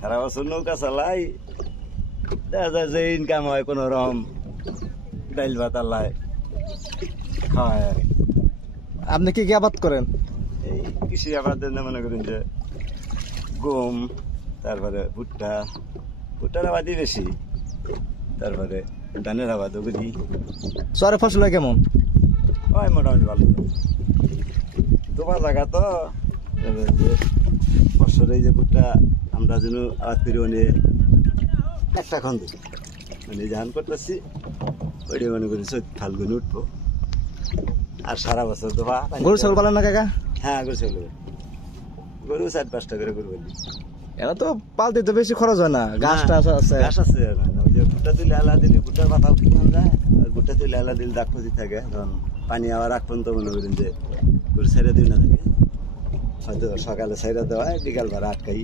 সারা বছর নৌকা চালাই, দেখা যায় যে ইনকাম হয় কোনো রকম, ডাইল ভাত আল্লাহ খাওয়ায় আর। আপনি কি কি আবাদ করেন? এই কৃষি আবাদের মনে করেন যে গম, তারপরে ভুট্টা, ভুট্টার আবাদই বেশি, তারপরে ধানের আবাদও করি। চরে ফসল হয় কেমন? হয় মোটামুটি ভালো। তোমার জায়গা তো বছরে যে ভুট্টা আমরা যেন আবাদ করি মানে একটা খন্দ মানে ধান করতেছি, ওইটা মনে করি চৈত ফাল্গুনে উঠবো। আর সারা বছর তো গরু ছাগল পালেন না কাকা? হ্যাঁ গরু ছাগল, গরু 4-5টা করে গরু বলি। এরা তো পালতে তো বেশি খরচ হয় না, ঘাস টাস আছে। ঘাস আছে, ভুট্টা তুলে আলা দিলে ভুট্টার মাথা কিনে যায়, আর ভুট্টা তুলে আলা দিলে দাগ খুঁজি থাকে, তখন পানি আবার রাখ পর্যন্ত মনে করেন যে গরু ছেড়ে দিই না থাকে, হয়তো সকালে ছেড়ে দেওয়া হয়, বিকাল বার আটকাই